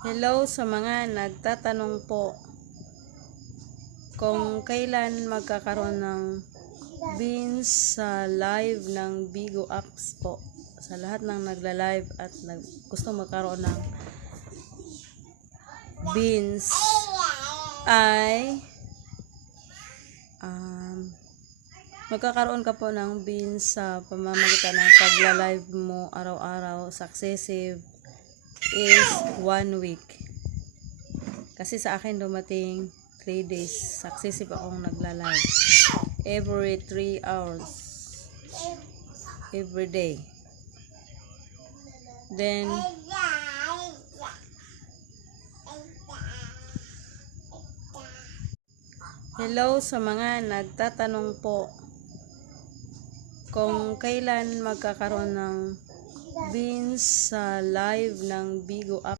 Hello sa mga nagtatanong po kung kailan magkakaroon ng beans sa live ng Bigo Apps po. Sa lahat ng nagla-live at gusto magkaroon ng beans ay magkakaroon ka po ng beans sa pamamagitan ng pagla-live mo araw-araw. Successive is 1 week. Kasi sa akin dumating 3 days. Successive akong nagla-live. Every 3 hours. Every day. Then, hello sa mga nagtatanong po kung kailan magkakaroon ng beans sa live ng Bigo App.